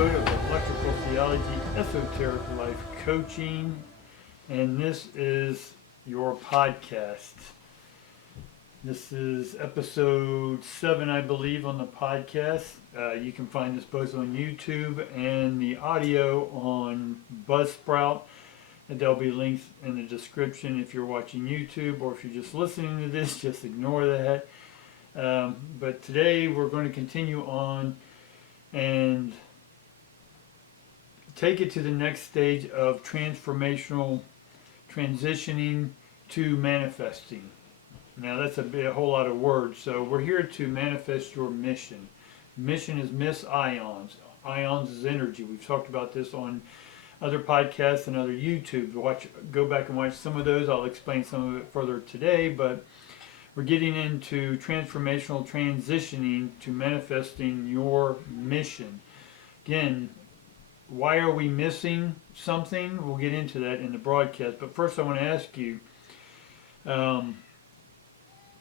episode of Electrical Theology Esoteric Life Coaching, and this is your podcast. This is episode 7, I believe, on the podcast. You can find this both on YouTube and the audio on buzzsprout. And there'll be links in the description if you're watching YouTube, or if you're just listening to this, just ignore that. But today we're going to continue on and take it to the next stage of transformational transitioning to manifesting. Now that's a whole lot of words. So we're here to manifest your mission. Mission is miss ions. Ions is energy. We've talked about this on other podcasts and other YouTube. Go back and watch some of those. I'll explain some of it further today, but we're getting into transformational transitioning to manifesting your mission. Again, why are we missing something? We'll get into that in the broadcast. But first I want to ask you, and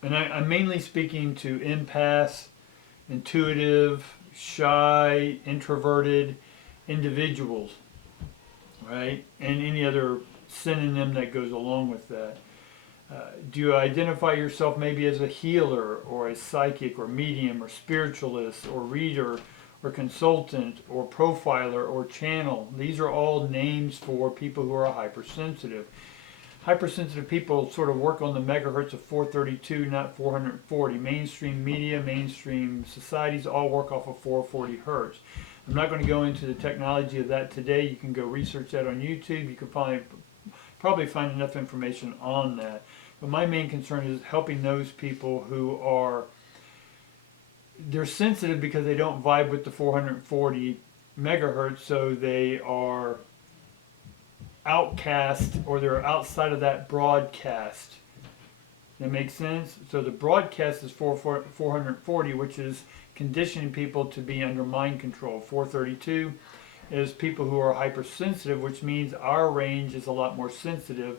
I'm mainly speaking to empaths, intuitive, shy, introverted individuals, right? And any other synonym that goes along with that. Do you identify yourself maybe as a healer or a psychic or medium or spiritualist or reader or consultant or profiler or channel? These are all names for people who are hypersensitive. Hypersensitive people sort of work on the megahertz of 432, not 440. Mainstream media, mainstream societies all work off of 440 hertz. I'm not going to go into the technology of that today. You can go research that on YouTube. You can probably find enough information on that. But my main concern is helping those people who they're sensitive because they don't vibe with the 440 megahertz, so they are outcast, or they're outside of that broadcast. That makes sense? So the broadcast is 440, which is conditioning people to be under mind control. 432 is people who are hypersensitive, which means our range is a lot more sensitive.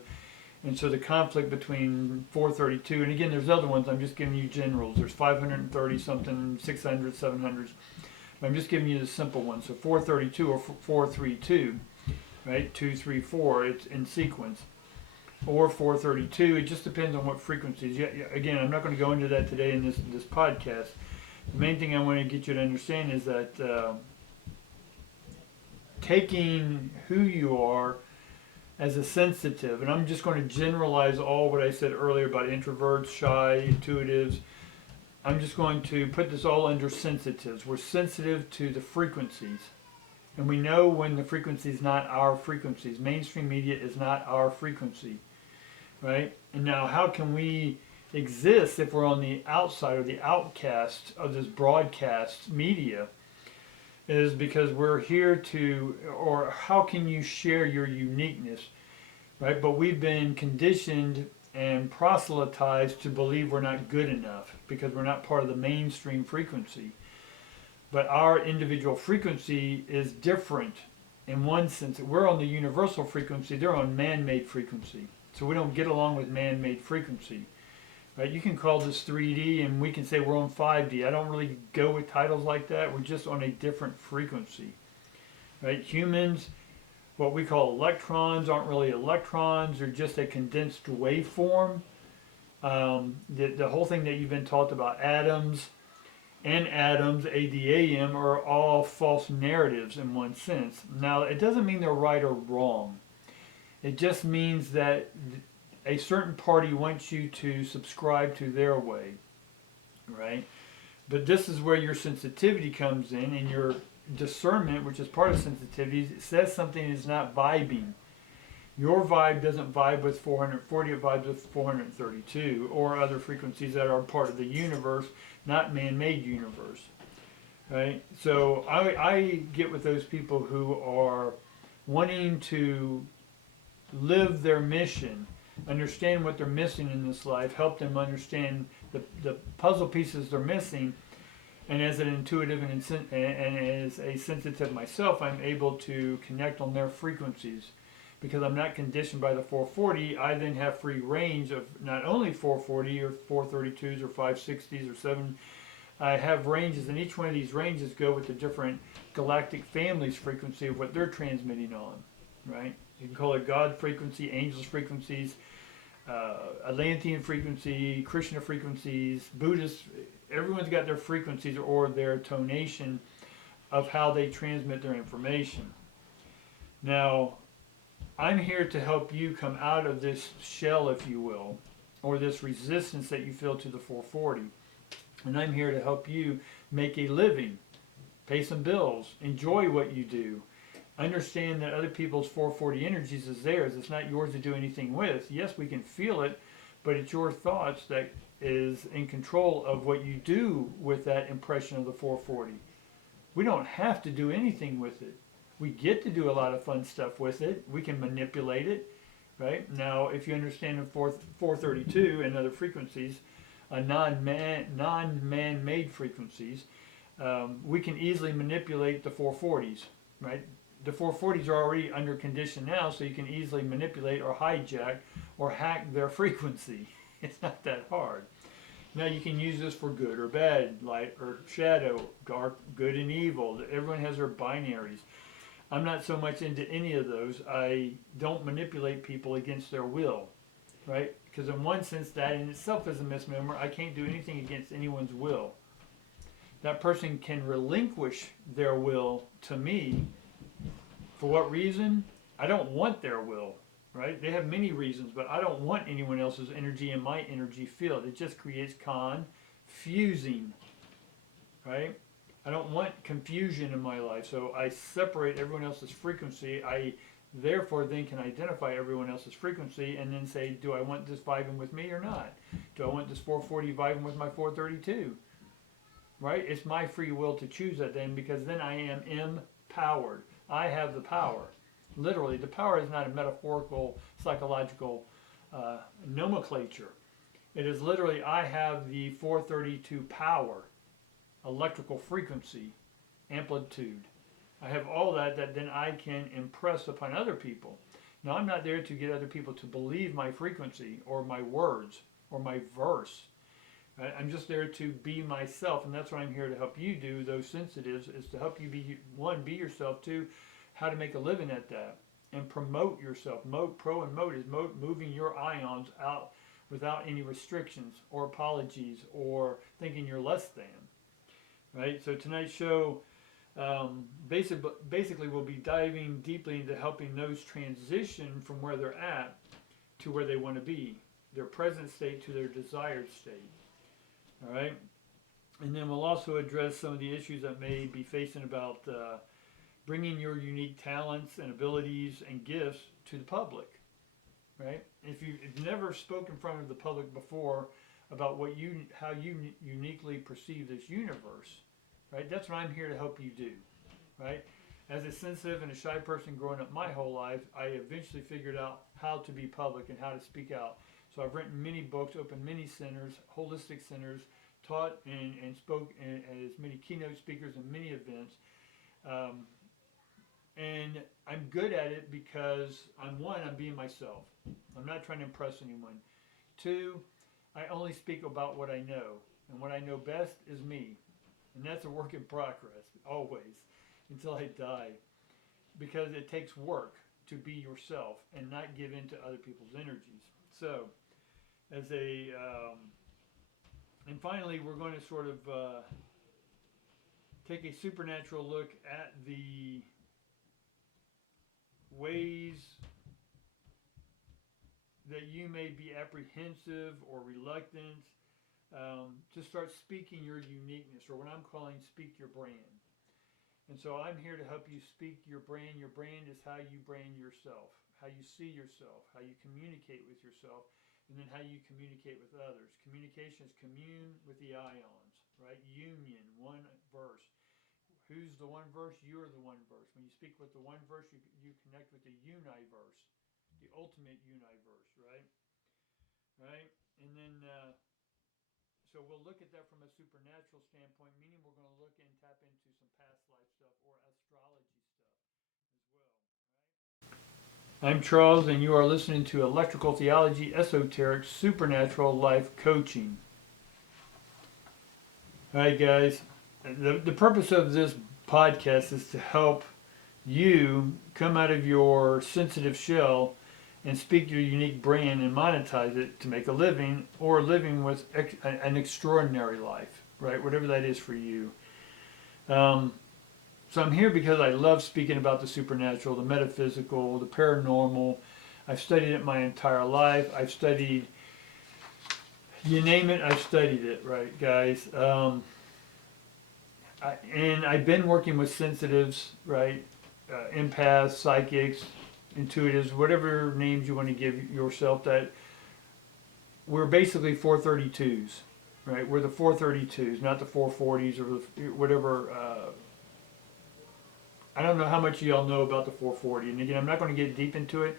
And so the conflict between 432, and again, there's other ones, I'm just giving you generals. There's 530 something, 600, 700s. I'm just giving you the simple ones. So 432 or 432, right? 2, 3, 4, it's in sequence. Or 432, it just depends on what frequencies. Again, I'm not going to go into that today in this podcast. The main thing I want to get you to understand is that taking who you are as a sensitive, and I'm just going to generalize all what I said earlier about introverts, shy, intuitives. I'm just going to put this all under sensitives. We're sensitive to the frequencies. And we know when the frequency is not our frequencies. Mainstream media is not our frequency, right? And now how can we exist if we're on the outside or the outcast of this broadcast media? Is because we're here to, or how can you share your uniqueness, right? But we've been conditioned and proselytized to believe we're not good enough because we're not part of the mainstream frequency. But our individual frequency is different in one sense. We're on the universal frequency, they're on man-made frequency. So we don't get along with man-made frequency. Right? You can call this 3D and we can say we're on 5D. I don't really go with titles like that. We're just on a different frequency. Right? Humans, what we call electrons, aren't really electrons. They're just a condensed waveform. The whole thing that you've been taught about atoms and atoms, ADAM, are all false narratives in one sense. Now, it doesn't mean they're right or wrong. It just means that a certain party wants you to subscribe to their way, right? But this is where your sensitivity comes in, and your discernment, which is part of sensitivity. It says something is not vibing. Your vibe doesn't vibe with 440, it vibes with 432, or other frequencies that are part of the universe, not man-made universe, right? So I get with those people who are wanting to live their mission, understand what they're missing in this life, help them understand the puzzle pieces they're missing, and as an intuitive and as a sensitive myself, I'm able to connect on their frequencies. Because I'm not conditioned by the 440, I then have free range of not only 440 or 432s or 560s or I have ranges, and each one of these ranges go with the different galactic families frequency of what they're transmitting on, right? You can call it God frequency, angels frequencies, Atlantean frequency, Krishna frequencies, Buddhist. Everyone's got their frequencies or their tonation of how they transmit their information. Now, I'm here to help you come out of this shell, if you will, or this resistance that you feel to the 440. And I'm here to help you make a living, pay some bills, enjoy what you do. Understand that other people's 440 energies is theirs. It's not yours to do anything with. Yes, we can feel it, but it's your thoughts that is in control of what you do with that impression of the 440. We don't have to do anything with it. We get to do a lot of fun stuff with it. We can manipulate it, right? Now, if you understand the 432 and other frequencies, non-man-made frequencies, we can easily manipulate the 440s, right? The 440s are already under condition now, so you can easily manipulate or hijack or hack their frequency. It's not that hard. Now you can use this for good or bad, light or shadow, dark, good and evil. Everyone has their binaries. I'm not so much into any of those. I don't manipulate people against their will, right? Because in one sense, that in itself is a misnomer. I can't do anything against anyone's will. That person can relinquish their will to me. For what reason? I don't want their will, right? They have many reasons, but I don't want anyone else's energy in my energy field. It just creates confusing, right? I don't want confusion in my life, so I separate everyone else's frequency. I therefore then can identify everyone else's frequency and then say, do I want this vibing with me or not? Do I want this 440 vibing with my 432? Right? It's my free will to choose that then, because then I am empowered. I have the power. Literally, the power is not a metaphorical, psychological nomenclature. It is literally, I have the 432 power, electrical frequency, amplitude. I have all that then I can impress upon other people. Now, I'm not there to get other people to believe my frequency or my words or my verse. Right? I'm just there to be myself, and that's what I'm here to help you do, those sensitives, is to help you be, one, be yourself, two, how to make a living at that, and promote yourself. Pro and mote is moving your ions out without any restrictions or apologies or thinking you're less than. Right? So tonight's show, basically we'll be diving deeply into helping those transition from where they're at to where they want to be, their present state to their desired state. All right? And then we'll also address some of the issues that may be facing about bringing your unique talents and abilities and gifts to the public. Right? If you've never spoken in front of the public before about how you uniquely perceive this universe, right? That's what I'm here to help you do, right? As a sensitive and a shy person growing up my whole life, I eventually figured out how to be public and how to speak out. So I've written many books, opened many centers, holistic centers, taught and spoke as many keynote speakers and many events. And I'm good at it because I'm being myself. I'm not trying to impress anyone. Two, I only speak about what I know. And what I know best is me. And that's a work in progress, always, until I die. Because it takes work to be yourself and not give in to other people's energies. So, and finally, we're going to sort of take a supernatural look at the ways that you may be apprehensive or reluctant to start speaking your uniqueness, or what I'm calling speak your brand. And so I'm here to help you speak your brand. Your brand is how you brand yourself, how you see yourself, how you communicate with yourself, and then how you communicate with others. Communication is commune with the ions, right? Union, one verse. Who's the one verse? You're the one verse. When you speak with the one verse, you connect with the universe, the ultimate universe, right? Right? And then, so we'll look at that from a supernatural standpoint, meaning we're going to look and tap into some past life stuff or astrology stuff as well. Right? I'm Charles, and you are listening to Electrical Theology, Esoteric, Supernatural Life Coaching. All right, guys. The purpose of this podcast is to help you come out of your sensitive shell and speak your unique brand and monetize it to make a living, or living with an extraordinary life, right? Whatever that is for you. So I'm here because I love speaking about the supernatural, the metaphysical, the paranormal. I've studied it my entire life. I've studied, you name it, I've studied it, right, guys? And I've been working with sensitives, right? Empaths, psychics, intuitives, whatever names you want to give yourself. That we're basically 432s, right? We're the 432s, not the 440s or whatever. I don't know how much y'all know about the 440. And again, I'm not going to get deep into it.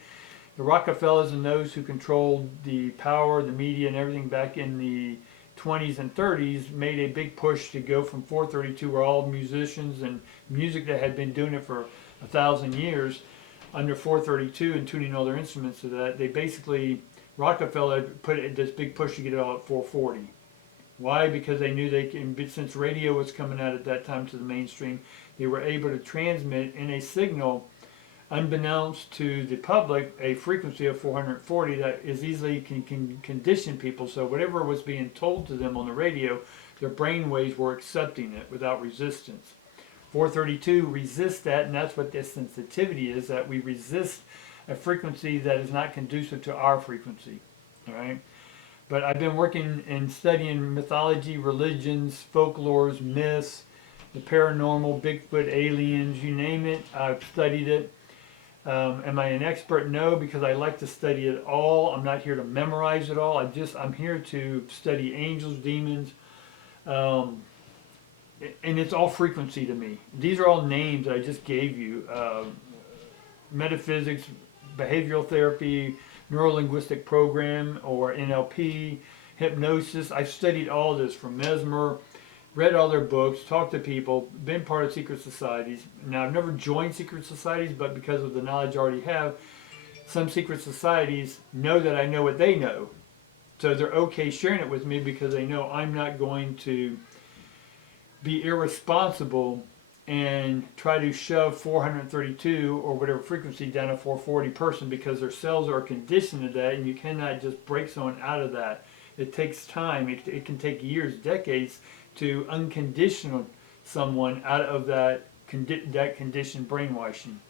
The Rockefellers and those who controlled the power, the media, and everything back in the 20s and 30s made a big push to go from 432, where all musicians and music that had been doing it for 1,000 years, under 432 and tuning all their instruments to that. They basically, Rockefeller put this big push to get it all at 440. Why? Because they knew they can, since radio was coming out at that time to the mainstream, they were able to transmit in a signal, unbeknownst to the public, a frequency of 440 that is easily can condition people. So whatever was being told to them on the radio, their brain waves were accepting it without resistance. 432 resists that, and that's what this sensitivity is, that we resist a frequency that is not conducive to our frequency. All right? But I've been working and studying mythology, religions, folklores, myths, the paranormal, Bigfoot, aliens, you name it. I've studied it. Am I an expert? No, because I like to study it all. I'm not here to memorize it all. I'm here to study angels, demons, and it's all frequency to me. These are all names that I just gave you. Metaphysics, behavioral therapy, neuro-linguistic program, or NLP, hypnosis. I've studied all this from Mesmer, read all their books, talked to people, been part of secret societies. Now, I've never joined secret societies, but because of the knowledge I already have, some secret societies know that I know what they know. So they're okay sharing it with me because they know I'm not going to be irresponsible and try to shove 432 or whatever frequency down a 440 person, because their cells are conditioned to that, and you cannot just break someone out of that. It takes time. It can take years, decades, to uncondition someone out of that conditioned brainwashing.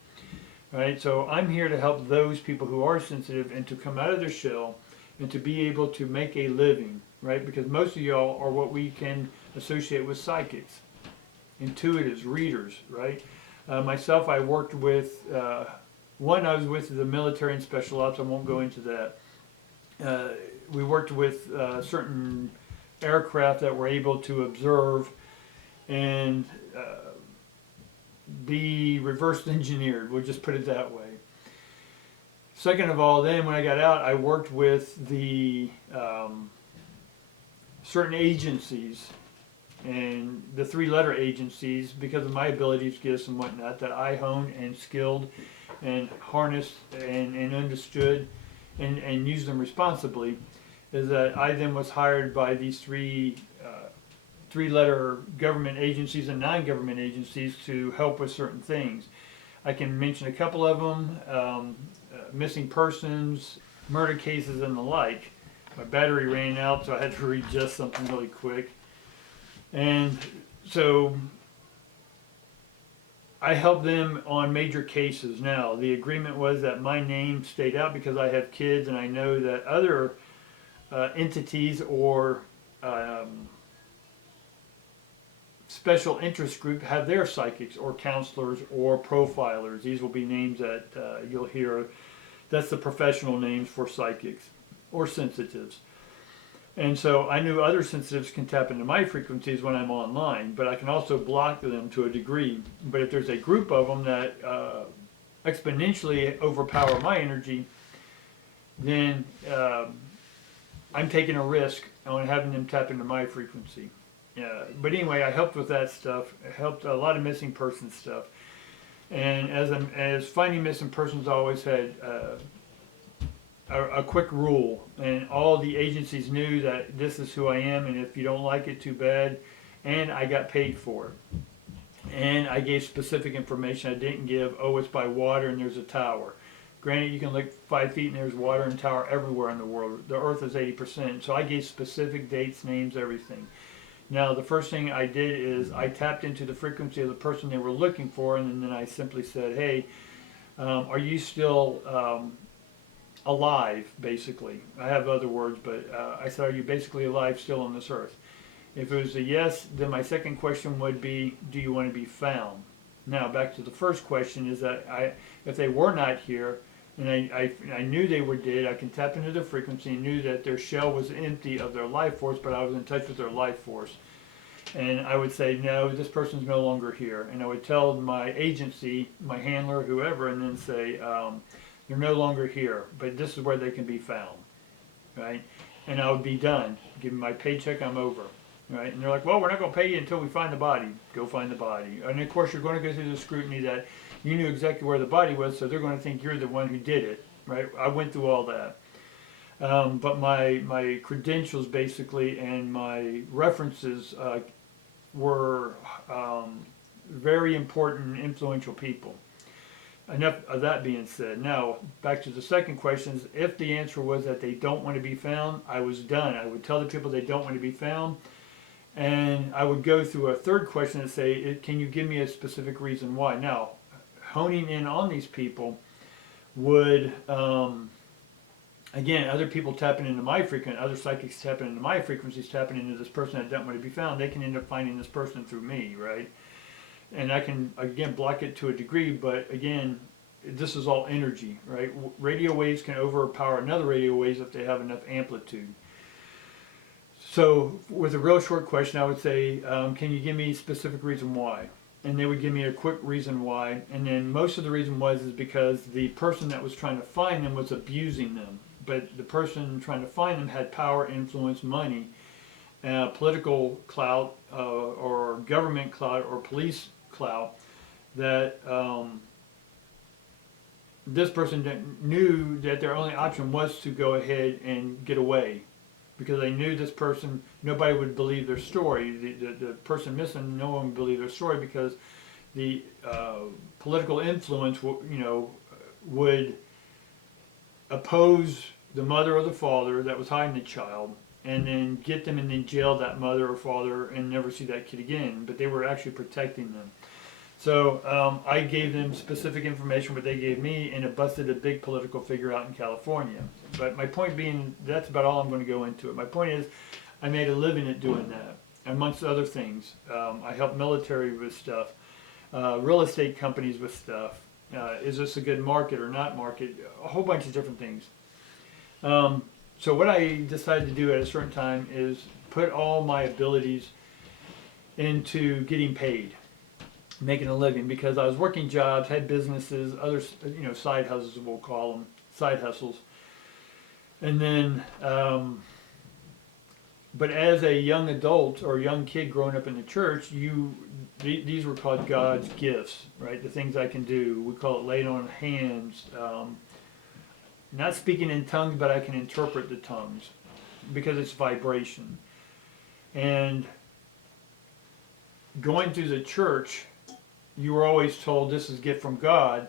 Right? So I'm here to help those people who are sensitive and to come out of their shell and to be able to make a living, right? Because most of y'all are what we can associate with psychics, intuitives, readers, right? Myself, I worked with, one I was with the military and special ops. I won't go into that. We worked with certain aircraft that were able to observe and be reverse engineered. We'll just put it that way. Second of all, then when I got out, I worked with the certain agencies, and the three-letter agencies, because of my abilities, gifts, and whatnot, that I honed and skilled and harnessed and understood and used them responsibly, is that I then was hired by these three-letter government agencies and non-government agencies to help with certain things. I can mention a couple of them, missing persons, murder cases, and the like. My battery ran out, so I had to readjust something really quick. And so I helped them on major cases. Now, the agreement was that my name stayed out because I have kids, and I know that other entities or special interest group have their psychics or counselors or profilers. These will be names that you'll hear. That's the professional names for psychics or sensitives. And so I knew other sensitives can tap into my frequencies when I'm online, but I can also block them to a degree. But if there's a group of them that exponentially overpower my energy, then I'm taking a risk on having them tap into my frequency. But anyway, I helped with that stuff. I helped a lot of missing person stuff. And as finding missing persons, I always had a quick rule, and all the agencies knew that this is who I am, and if you don't like it, too bad. and I got paid for it. And I gave specific information. I didn't give, oh, it's by water and there's a tower. Granted, you can look 5 feet and there's water and tower everywhere in the world. The earth is 80%. So I gave specific dates, names, everything. Now, the first thing I did is I tapped into the frequency of the person they were looking for, and then I simply said, hey, are you still alive, basically? I have other words, but I said, are you basically alive still on this earth? If it was a yes, then my second question would be, do you want to be found? Now, back to the first question is that if they were not here, and I knew they were dead, I can tap into their frequency and knew that their shell was empty of their life force, but I was in touch with their life force. And I would say, no, this person's no longer here. And I would tell my agency, my handler, whoever, and then say, they're no longer here, but this is where they can be found, right? And I would be done. Give me my paycheck, I'm over, right? And they're like, well, we're not going to pay you until we find the body. Go find the body. And of course, you're going to go through the scrutiny that you knew exactly where the body was, so they're going to think you're the one who did it, right? I went through all that. But my credentials, basically, and my references were very important and influential people. Enough of that being said. Now, back to the second question. If the answer was that they don't want to be found, I was done. I would tell the people they don't want to be found. And I would go through a third question and say, can you give me a specific reason why? Now, honing in on these people would, again, other people tapping into my frequency, other psychics tapping into my frequencies, tapping into this person that don't want to be found, they can end up finding this person through me, right? And I can, again, block it to a degree, but again, this is all energy, right? Radio waves can overpower another radio waves if they have enough amplitude. So with a real short question, I would say, can you give me a specific reason why? And they would give me a quick reason why. And then most of the reason is because the person that was trying to find them was abusing them. But the person trying to find them had power, influence, money, political clout, or government clout, or police clout, that this person knew that their only option was to go ahead and get away. Because they knew this person, nobody would believe their story. The person missing, no one would believe their story because the political influence, would oppose the mother or the father that was hiding the child, and then get them and then jail that mother or father and never see that kid again. But they were actually protecting them. So I gave them specific information, what they gave me, and it busted a big political figure out in California. But my point being, that's about all I'm going to go into it. My point is, I made a living at doing that, amongst other things. I helped military with stuff, real estate companies with stuff. Is this a good market or not market? A whole bunch of different things. So what I decided to do at a certain time is put all my abilities into getting paid, making a living, because I was working jobs, had businesses, other, side hustles, we'll call them, side hustles. And then, but as a young adult or young kid growing up in the church, these were called God's gifts, right? The things I can do. We call it laying on hands. Not speaking in tongues, but I can interpret the tongues because it's vibration. And going through the church, you were always told this is a gift from God,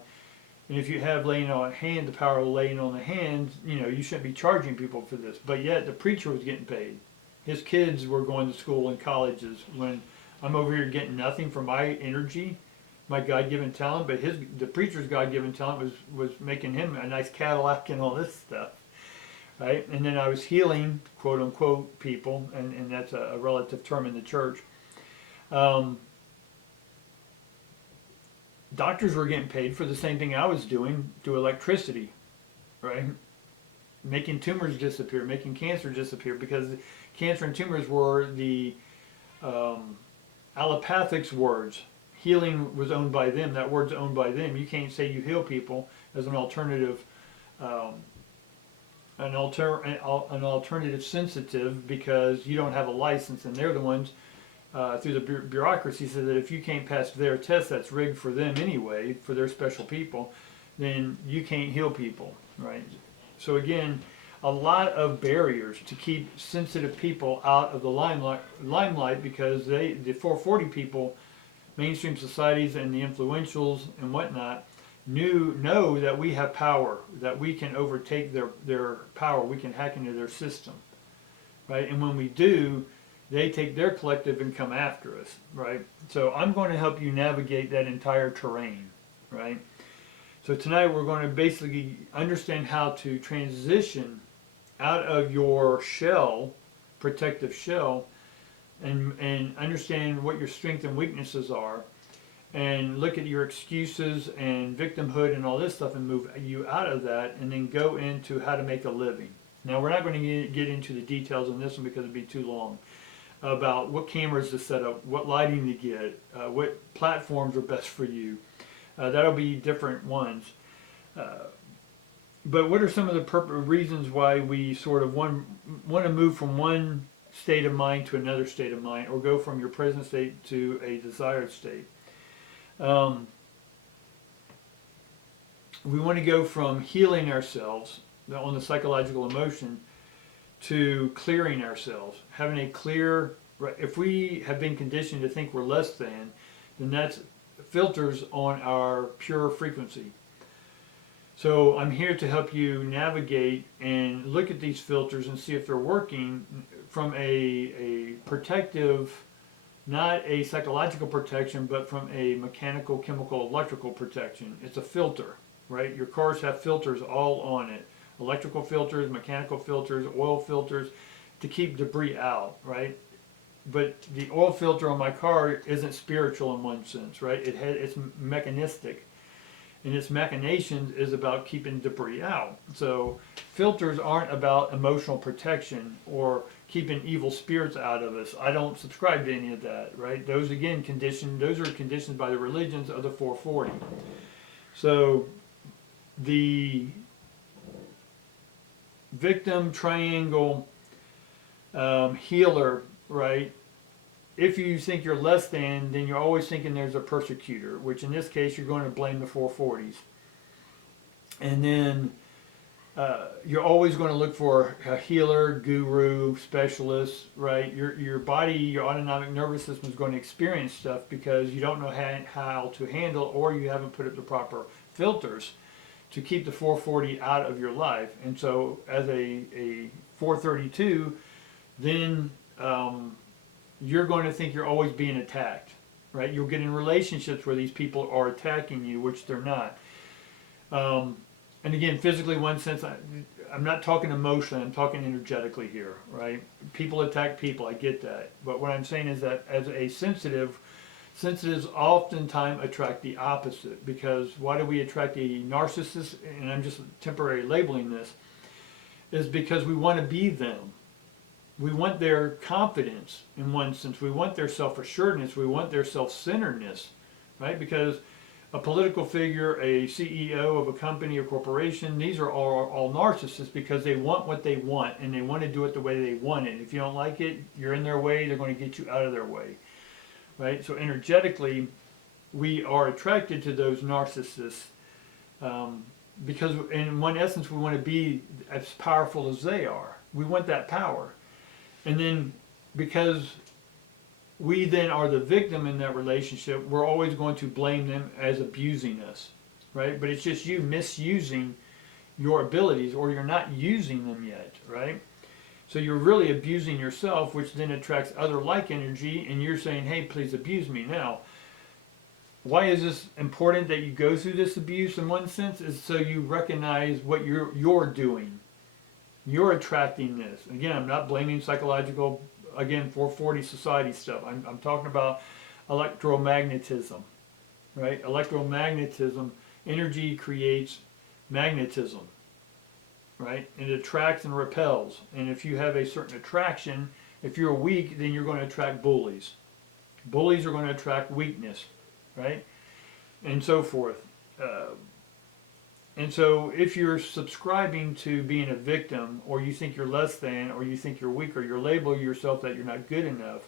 and if you have laying on a hand, the power of laying on the hands, you shouldn't be charging people for this. But yet the preacher was getting paid. His kids were going to school and colleges when I'm over here getting nothing for my energy, my God-given talent. But the preacher's God-given talent was making him a nice Cadillac and all this stuff, right? And then I was healing, quote unquote, people, and that's a relative term in the church. Doctors were getting paid for the same thing I was doing, through electricity, right? Making tumors disappear, making cancer disappear, because cancer and tumors were the allopathics words. Healing was owned by them. That word's owned by them. You can't say you heal people as an alternative, an alternative sensitive, because you don't have a license, and they're the ones. Through the bureaucracy, so that if you can't pass their test that's rigged for them anyway, for their special people, then you can't heal people, right? So again, a lot of barriers to keep sensitive people out of the limelight because the 440 people, mainstream societies and the influentials and whatnot, know that we have power, that we can overtake their power, we can hack into their system, right? And when we do, they take their collective and come after us, right? So I'm going to help you navigate that entire terrain, right? So tonight we're going to basically understand how to transition out of your shell, protective shell, and understand what your strengths and weaknesses are, and look at your excuses and victimhood and all this stuff and move you out of that, and then go into how to make a living. Now we're not going to get into the details on this one because it'd be too long, about what cameras to set up, what lighting to get, what platforms are best for you. That'll be different ones. But what are some of the reasons why we sort of want to move from one state of mind to another state of mind, or go from your present state to a desired state? We want to go from healing ourselves on the psychological emotion to clearing ourselves, having a clear. If we have been conditioned to think we're less than, then that's filters on our pure frequency. So I'm here to help you navigate and look at these filters and see if they're working from a protective, not a psychological protection, but from a mechanical, chemical, electrical protection. It's a filter, right? Your cars have filters all on it. Electrical filters, mechanical filters, oil filters, to keep debris out, right? But the oil filter on my car isn't spiritual in one sense, right? It's mechanistic. And its machinations is about keeping debris out. So filters aren't about emotional protection or keeping evil spirits out of us. I don't subscribe to any of that, right? Those again those are conditioned by the religions of the 440. So the victim triangle healer, right? If you think you're less than, then you're always thinking there's a persecutor, which in this case you're going to blame the 440s. And then you're always going to look for a healer, guru, specialist, right? Your body, your autonomic nervous system is going to experience stuff because you don't know how to handle, or you haven't put up the proper filters to keep the 440 out of your life. And so as a 432, then you're going to think you're always being attacked, right? You'll get in relationships where these people are attacking you, which they're not. And again, physically, one sense, I'm not talking emotionally, I'm talking energetically here, right? People attack people, I get that. But what I'm saying is that as a sensitives oftentimes attract the opposite. Because why do we attract a narcissist? And I'm just temporarily labeling this, is because we want to be them. We want their confidence in one sense. We want their self-assuredness. We want their self-centeredness, right? Because a political figure, a CEO of a company or corporation, these are all narcissists because they want what they want and they want to do it the way they want it. If you don't like it, you're in their way, they're going to get you out of their way, right? So energetically, we are attracted to those narcissists because in one essence, we want to be as powerful as they are. We want that power. And then because we then are the victim in that relationship, we're always going to blame them as abusing us, right? But it's just you misusing your abilities, or you're not using them yet, right? So you're really abusing yourself, which then attracts other like energy, and you're saying, hey, please abuse me. Now, why is this important that you go through this abuse in one sense? Is so you recognize what you're doing. You're attracting this. Again, I'm not blaming psychological, again, 440 society stuff. I'm talking about electromagnetism, right? Electromagnetism, energy creates magnetism, right? And it attracts and repels. And if you have a certain attraction, if you're weak, then you're going to attract bullies. Bullies are going to attract weakness, right? And so forth. And so if you're subscribing to being a victim, or you think you're less than, or you think you're weak, or you're labeling yourself that you're not good enough,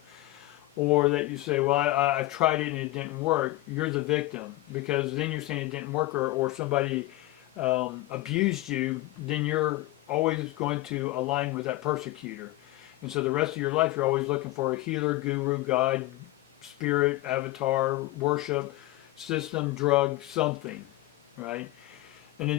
or that you say, well, I've tried it and it didn't work, you're the victim. Because then you're saying it didn't work, or somebody abused you, then you're always going to align with that persecutor. And so the rest of your life, you're always looking for a healer, guru, God, spirit, avatar, worship, system, drug, something, right? And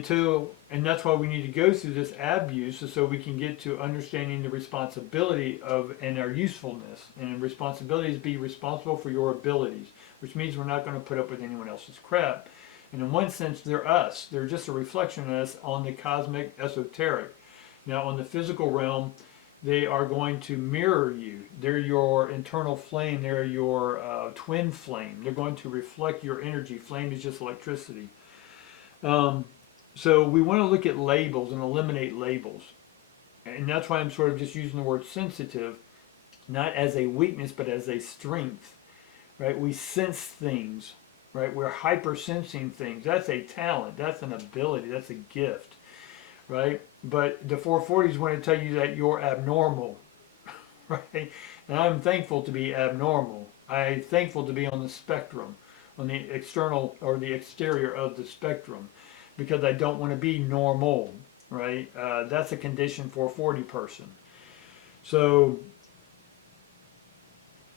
that's why we need to go through this abuse, so we can get to understanding the responsibility of and our usefulness. And responsibility is be responsible for your abilities, which means we're not going to put up with anyone else's crap. And in one sense, they're us. They're just a reflection of us on the cosmic esoteric. Now, on the physical realm, they are going to mirror you. They're your internal flame. They're your twin flame. They're going to reflect your energy. Flame is just electricity. So we want to look at labels and eliminate labels. And that's why I'm sort of just using the word sensitive, not as a weakness, but as a strength, right? We sense things, right? We're hypersensing things. That's a talent. That's an ability. That's a gift, right? But the 440s want to tell you that you're abnormal, right? And I'm thankful to be abnormal. I'm thankful to be on the spectrum, on the external or the exterior of the spectrum, because I don't want to be normal, right? That's a condition for a 40 person. So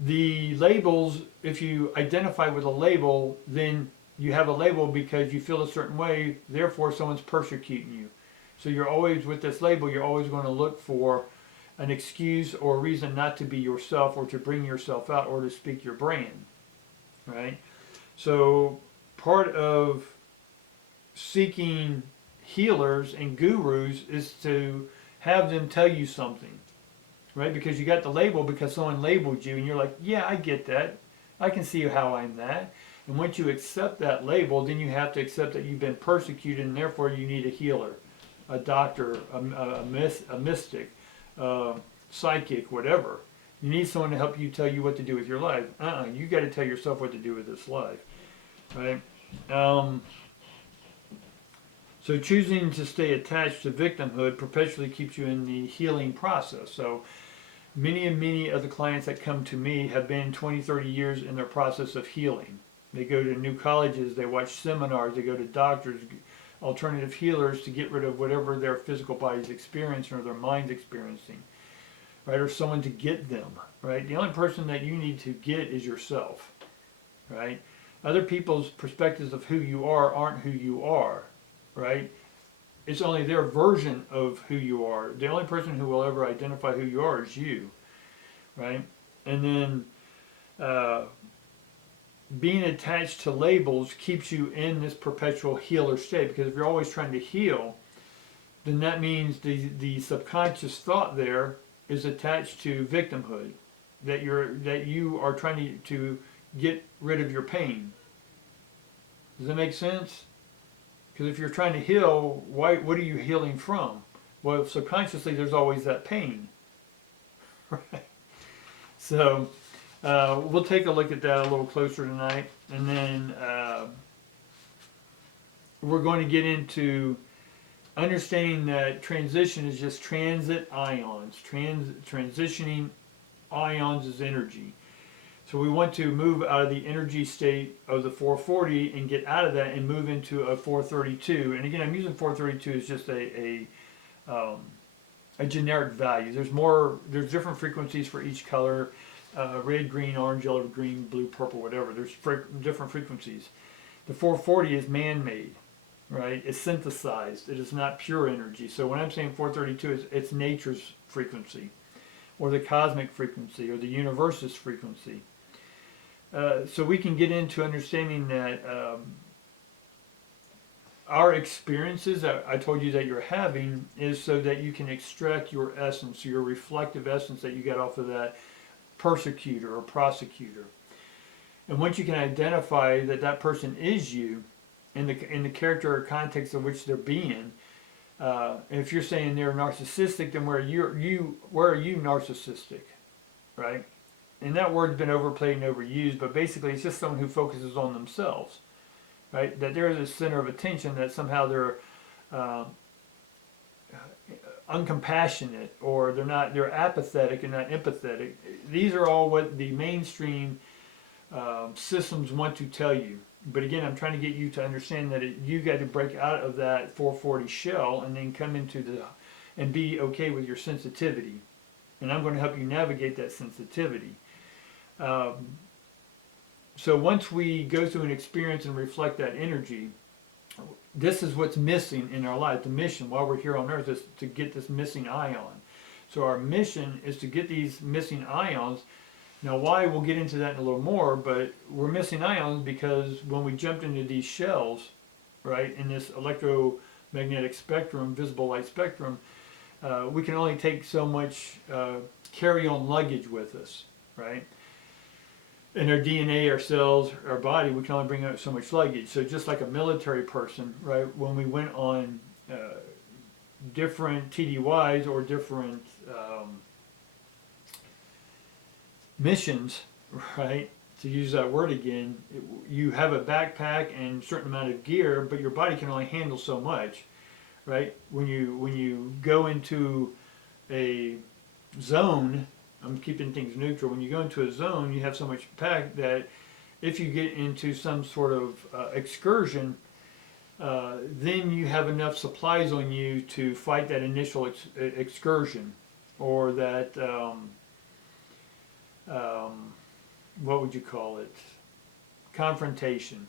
the labels, if you identify with a label, then you have a label because you feel a certain way, therefore someone's persecuting you. So you're always, with this label, you're always going to look for an excuse or a reason not to be yourself or to bring yourself out or to speak your brand, right? So part of seeking healers and gurus is to have them tell you something, right? Because you got the label because someone labeled you and you're like, yeah, I get that. I can see how I'm that. And once you accept that label, then you have to accept that you've been persecuted and therefore you need a healer, a doctor, a mystic, psychic, whatever. You need someone to help you tell you what to do with your life. You got to tell yourself what to do with this life, right? So choosing to stay attached to victimhood perpetually keeps you in the healing process. So many of the clients that come to me have been 20, 30 years in their process of healing. They go to new colleges, they watch seminars, they go to doctors, alternative healers to get rid of whatever their physical body's experiencing or their mind's experiencing, right? Or someone to get them, right? The only person that you need to get is yourself, right? Other people's perspectives of who you are aren't who you are, right? It's only their version of who you are. The only person who will ever identify who you are is you, right? And then being attached to labels keeps you in this perpetual healer state, because if you're always trying to heal, then that means the subconscious thought there is attached to victimhood, that you are trying to get rid of your pain. Does that make sense? Because if you're trying to heal, what are you healing from? Well, subconsciously there's always that pain, right? So we'll take a look at that a little closer tonight, and then we're going to get into understanding that transition is just transit ions. Transitioning ions is energy. So we want to move out of the energy state of the 440 and get out of that and move into a 432. And again, I'm using 432 as just a generic value. There's different frequencies for each color. Red, green, orange, yellow, green, blue, purple, whatever. There's different frequencies. The 440 is man-made, right? It's synthesized. It is not pure energy. So when I'm saying 432, it's nature's frequency, or the cosmic frequency, or the universe's frequency. So we can get into understanding that our experiences that I told you that you're having is so that you can extract your essence, your reflective essence that you get off of that persecutor or prosecutor. And once you can identify that that person is you in the character or context of which they're being, and if you're saying they're narcissistic, then where are you narcissistic, right? And that word's been overplayed and overused, but basically it's just someone who focuses on themselves, right? That they're the center of attention, that somehow they're uncompassionate, or they're apathetic and not empathetic. These are all what the mainstream systems want to tell you. But again, I'm trying to get you to understand that you got to break out of that 440 shell and then come into and be okay with your sensitivity. And I'm going to help you navigate that sensitivity. So once we go through an experience and reflect that energy, this is what's missing in our life. The mission while we're here on earth is to get this missing ion. So our mission is to get these missing ions. Now why, we'll get into that in a little more, but we're missing ions because when we jumped into these shells, right, in this electromagnetic spectrum, visible light spectrum, we can only take so much carry-on luggage with us, right? In our DNA, our cells, our body, we can only bring out so much luggage. So just like a military person, right, when we went on different TDYs or different missions, right, to use that word again, you have a backpack and a certain amount of gear, but your body can only handle so much, right? When you go into a zone, I'm keeping things neutral. When you go into a zone, you have so much pack that if you get into some sort of excursion, then you have enough supplies on you to fight that initial excursion, or that, what would you call it, confrontation.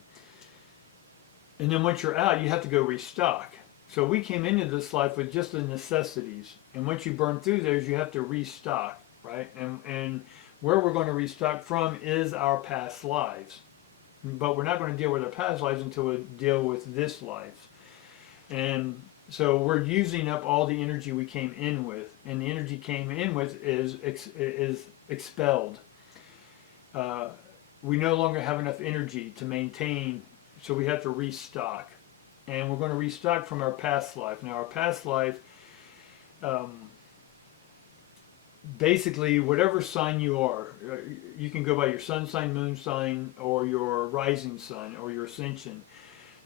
And then once you're out, you have to go restock. So we came into this life with just the necessities, and once you burn through those, you have to restock. Right, and where we're going to restock from is our past lives, but we're not going to deal with our past lives until we deal with this life. And so we're using up all the energy we came in with, and the energy came in with is expelled. We no longer have enough energy to maintain, so we have to restock, and we're going to restock from our past life. Now our past life, basically, whatever sign you are, you can go by your sun sign, moon sign, or your rising sun, or your ascension.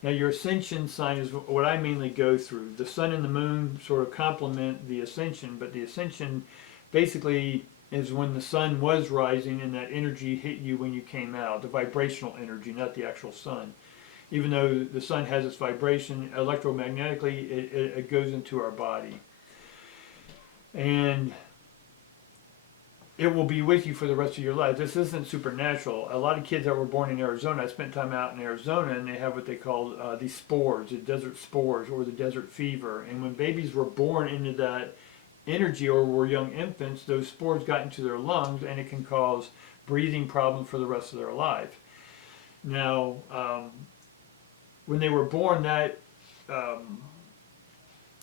Now, your ascension sign is what I mainly go through. The sun and the moon sort of complement the ascension, but the ascension basically is when the sun was rising and that energy hit you when you came out, the vibrational energy, not the actual sun. Even though the sun has its vibration, electromagnetically, it goes into our body. And it will be with you for the rest of your life. This isn't supernatural. A lot of kids that were born in Arizona, I spent time out in Arizona, and they have what they call these spores, the desert spores or the desert fever. And when babies were born into that energy or were young infants, those spores got into their lungs, and it can cause breathing problems for the rest of their life. Now, when they were born, that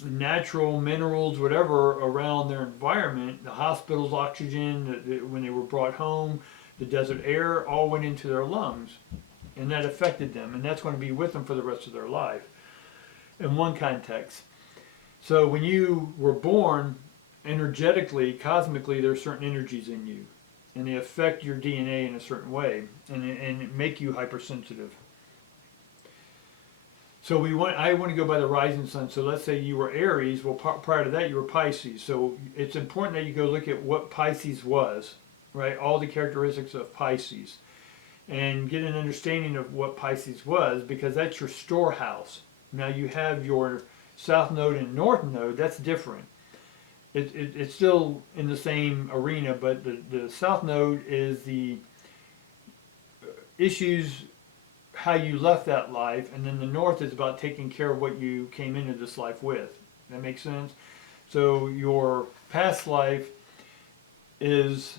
natural minerals, whatever, around their environment, the hospital's oxygen, when they were brought home, the desert air, all went into their lungs, and that affected them, and that's going to be with them for the rest of their life, in one context. So when you were born, energetically, cosmically, there are certain energies in you, and they affect your DNA in a certain way, and make you hypersensitive. So I want to go by the rising sun. So let's say you were Aries. Well, prior to that, you were Pisces. So it's important that you go look at what Pisces was, right? All the characteristics of Pisces, and get an understanding of what Pisces was, because that's your storehouse. Now you have your south node and north node. That's different. It's still in the same arena, but the south node is the issues, how you left that life, and then the north is about taking care of what you came into this life with. That makes sense? So your past life is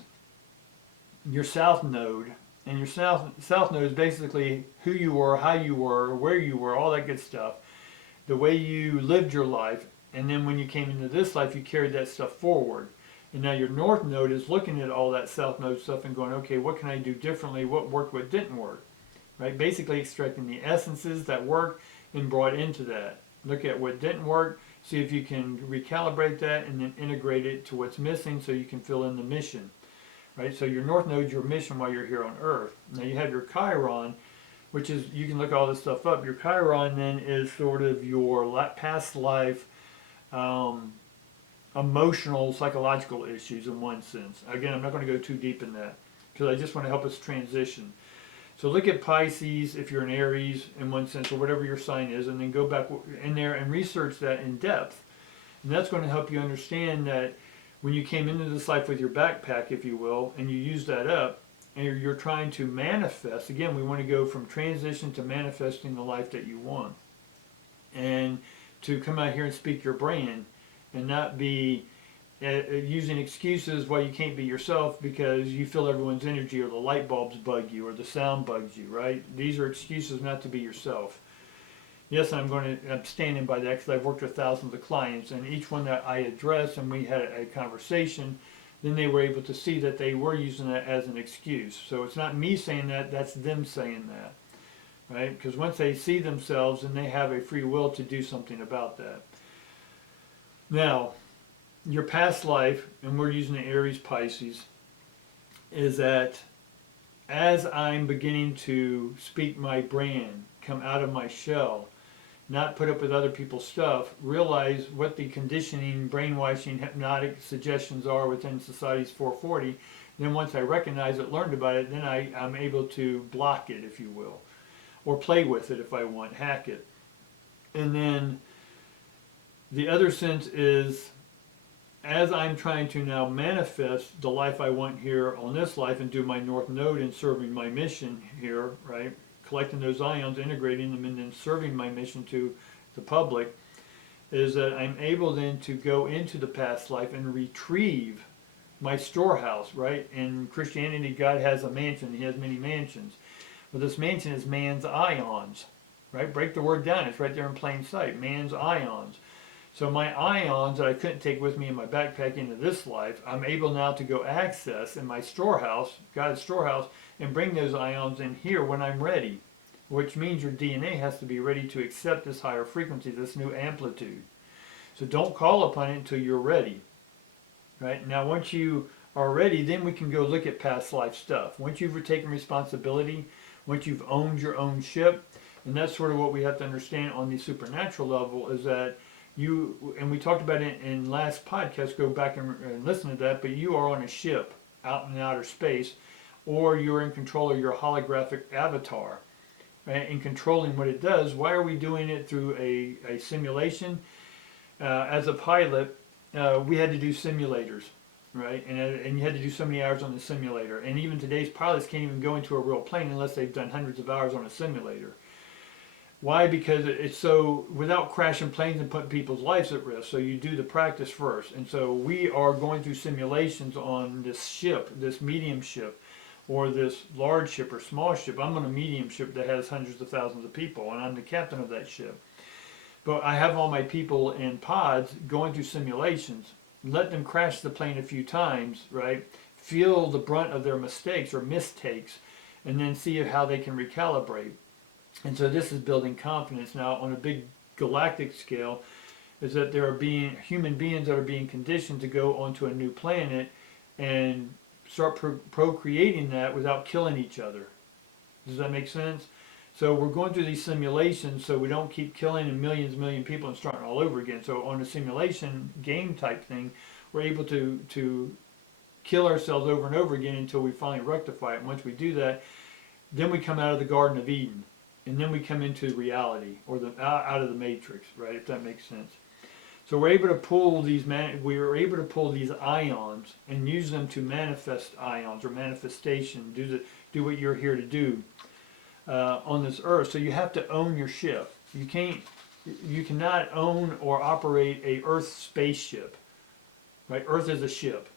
your south node, and your south node is basically who you were, how you were, where you were, all that good stuff, the way you lived your life, and then when you came into this life, you carried that stuff forward. And now your north node is looking at all that south node stuff and going, okay, what can I do differently? What worked, what didn't work? Right? Basically extracting the essences that worked and brought into that. Look at what didn't work, see if you can recalibrate that, and then integrate it to what's missing so you can fill in the mission. Right? So your north node is your mission while you're here on earth. Now you have your Chiron, which is, you can look all this stuff up. Your Chiron then is sort of your past life emotional, psychological issues in one sense. Again, I'm not going to go too deep in that because I just want to help us transition. So look at Pisces, if you're an Aries in one sense, or whatever your sign is, and then go back in there and research that in depth. And that's going to help you understand that when you came into this life with your backpack, if you will, and you use that up, and you're trying to manifest, again, we want to go from transition to manifesting the life that you want. And to come out here and speak your brand and not be using excuses why you can't be yourself because you feel everyone's energy or the light bulbs bug you or the sound bugs you, right? These are excuses not to be yourself. Yes, I'm standing by that because I've worked with thousands of clients, and each one that I addressed and we had a conversation, then they were able to see that they were using that as an excuse. So it's not me saying that, that's them saying that, right? Because once they see themselves, then they have a free will to do something about that. Now, your past life, and we're using the Aries Pisces, is that as I'm beginning to speak my brand, come out of my shell, not put up with other people's stuff, realize what the conditioning, brainwashing, hypnotic suggestions are within Society's 440. Then once I recognize it, learned about it, then I'm able to block it, if you will, or play with it if I want, hack it. And then the other sense is, as I'm trying to now manifest the life I want here on this life and do my North Node in serving my mission here, right? Collecting those ions, integrating them, and then serving my mission to the public, is that I'm able then to go into the past life and retrieve my storehouse, right? In Christianity, God has a mansion. He has many mansions. But this mansion is man's ions, right? Break the word down. It's right there in plain sight. Man's ions. So my ions that I couldn't take with me in my backpack into this life, I'm able now to go access in my storehouse, God's storehouse, and bring those ions in here when I'm ready, which means your DNA has to be ready to accept this higher frequency, this new amplitude. So don't call upon it until you're ready, right? Now once you are ready, then we can go look at past life stuff. Once you've taken responsibility, once you've owned your own ship, and that's sort of what we have to understand on the supernatural level, is that you, and we talked about it in last podcast, go back and listen to that, but you are on a ship out in outer space, or you're in control of your holographic avatar, right, and controlling what it does. Why are we doing it through a simulation? As a pilot, we had to do simulators, right, and you had to do so many hours on the simulator, and even today's pilots can't even go into a real plane unless they've done hundreds of hours on a simulator. Why? Because it's so, without crashing planes and putting people's lives at risk, so you do the practice first. And so we are going through simulations on this ship, this medium ship, or this large ship or small ship. I'm on a medium ship that has hundreds of thousands of people, and I'm the captain of that ship. But I have all my people in pods going through simulations. Let them crash the plane a few times, right? Feel the brunt of their mistakes or mistakes, and then see how they can recalibrate. And so this is building confidence. Now on a big galactic scale, is that there are human beings that are being conditioned to go onto a new planet and start procreating that without killing each other. Does that make sense? So we're going through these simulations so we don't keep killing a million people and starting all over again. So on a simulation game type thing, we're able to kill ourselves over and over again until we finally rectify it. And once we do that, then we come out of the Garden of Eden. And then we come into reality, or out of the matrix, right? If that makes sense. So we're able to pull these ions and use them to manifest ions or manifestation. Do what you're here to do on this earth. So you have to own your ship. You cannot own or operate a Earth spaceship, right? Earth is a ship,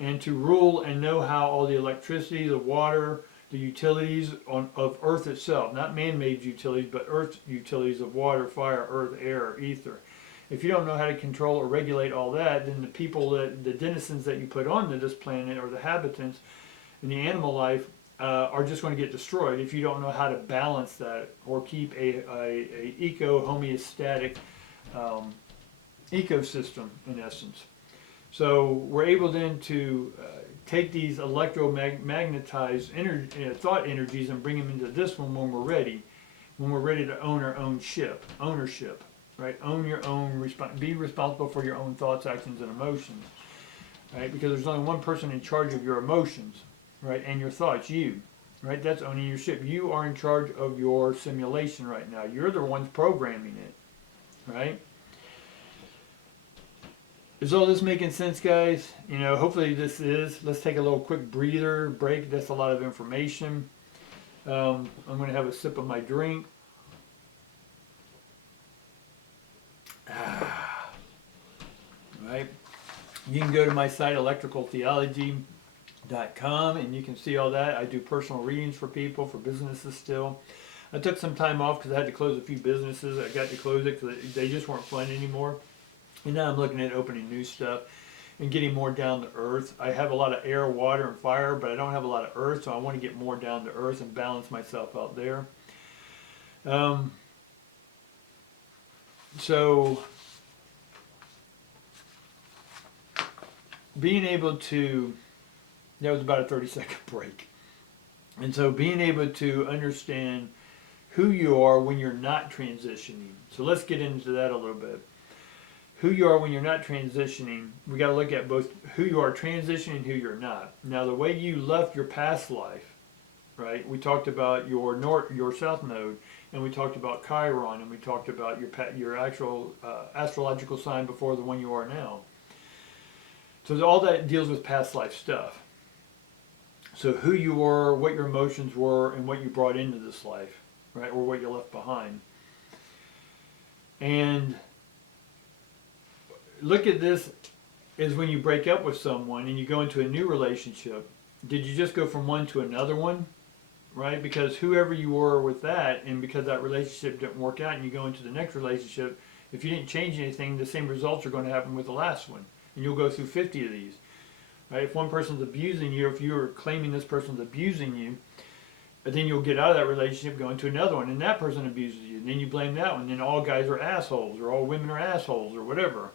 and to rule and know how all the electricity, the water, the utilities of Earth itself, not man-made utilities, but Earth utilities of water, fire, earth, air, ether. If you don't know how to control or regulate all that, then the people, the denizens that you put onto this planet, or the habitants in the animal life, are just going to get destroyed if you don't know how to balance that or keep a homeostatic ecosystem in essence. So we're able then to take these electromagnetized thought energies and bring them into this one when we're ready to own our own ship, ownership, right? Own your own, be responsible for your own thoughts, actions, and emotions, right? Because there's only one person in charge of your emotions, right? And your thoughts, you, right? That's owning your ship. You are in charge of your simulation right now. You're the ones programming it, right? Is all this making sense, guys? You know, hopefully this is. Let's take a little quick breather break. That's a lot of information. I'm going to have a sip of my drink. Right. You can go to my site, electricaltheology.com, and you can see all that. I do personal readings for people, for businesses still. I took some time off because I had to close a few businesses. I got to close it because they just weren't fun anymore. And now I'm looking at opening new stuff and getting more down to earth. I have a lot of air, water, and fire, but I don't have a lot of earth, so I want to get more down to earth and balance myself out there. So being able to, that was about a 30-second break. And so being able to understand who you are when you're not transitioning. So let's get into that a little bit. Who you are when you're not transitioning, we got to look at both who you are transitioning and who you're not. Now, the way you left your past life, right? We talked about your south node, and we talked about Chiron, and we talked about your actual astrological sign before the one you are now. So all that deals with past life stuff. So who you were, what your emotions were, and what you brought into this life, right? Or what you left behind. And look at this as when you break up with someone and you go into a new relationship. Did you just go from one to another one? Right? Because whoever you were with that, and because that relationship didn't work out and you go into the next relationship, if you didn't change anything, the same results are going to happen with the last one. And you'll go through 50 of these. Right? If one person's abusing you, if you're claiming this person's abusing you, then you'll get out of that relationship, go into another one, and that person abuses you. And then you blame that one. Then all guys are assholes, or all women are assholes, or whatever.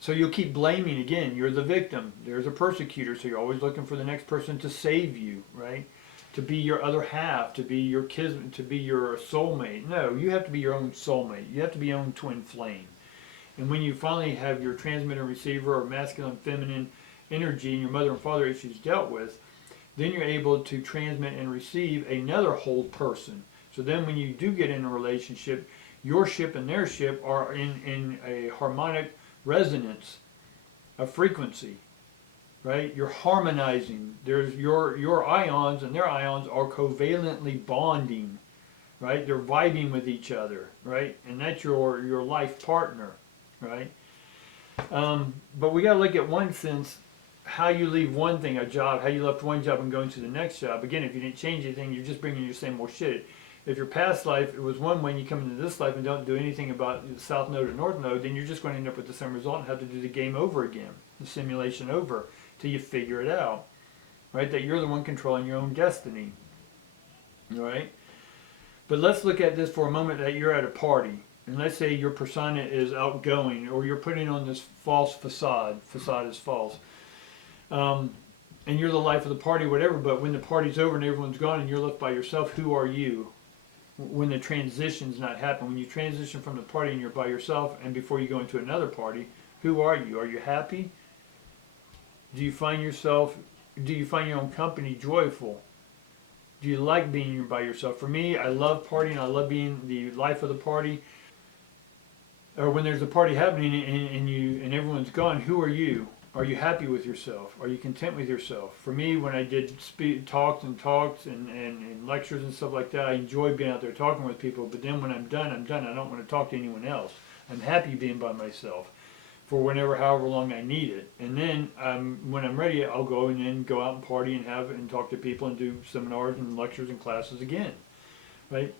So you'll keep blaming again. You're the victim. There's a persecutor, so you're always looking for the next person to save you, right? To be your other half, to be your kismet, to be your soulmate. No, you have to be your own soulmate. You have to be your own twin flame. And when you finally have your transmitter and receiver or masculine, feminine energy and your mother and father issues dealt with, then you're able to transmit and receive another whole person. So then when you do get in a relationship, your ship and their ship are in a harmonic resonance, a frequency, right? You're harmonizing. There's your ions and their ions are covalently bonding, right? They're vibing with each other, right? And that's your life partner, right? But we got to look at one sense, how you leave one thing, a job, how you left one job and go into the next job. Again, if you didn't change anything, you're just bringing your same old shit. If your past life, it was one way, and you come into this life and don't do anything about the south node or north node, then you're just going to end up with the same result and have to do the game over again, the simulation over, till you figure it out, right? That you're the one controlling your own destiny, all right? But let's look at this for a moment, that you're at a party, and let's say your persona is outgoing, or you're putting on this false facade. Facade is false. And you're the life of the party, whatever, but when the party's over and everyone's gone and you're left by yourself, who are you? When the transition's not happening, when you transition from the party and you're by yourself, and before you go into another party, who are you? Are you happy? Do you find your own company joyful? Do you like being by yourself? For me, I love partying. I love being the life of the party. Or when there's a party happening and everyone's gone, who are you? Are you happy with yourself? Are you content with yourself? For me, when I did talks and lectures and stuff like that, I enjoyed being out there talking with people. But then when I'm done. I don't want to talk to anyone else. I'm happy being by myself for however long I need it. And then when I'm ready, I'll go and then go out and party and talk to people and do seminars and lectures and classes again, right?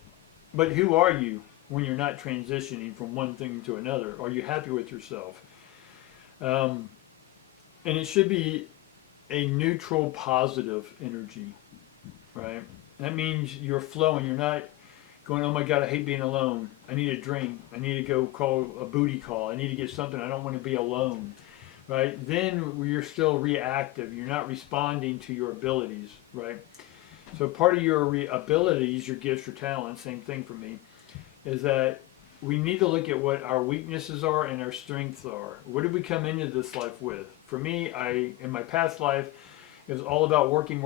But who are you when you're not transitioning from one thing to another? Are you happy with yourself? And it should be a neutral, positive energy, right? That means you're flowing. You're not going, oh my God, I hate being alone. I need a drink. I need to go call a booty call. I need to get something. I don't want to be alone, right? Then you're still reactive. You're not responding to your abilities, right? So part of your abilities, your gifts, your talents, same thing for me, is that we need to look at what our weaknesses are and our strengths are. What did we come into this life with? For me, in my past life, it was all about working.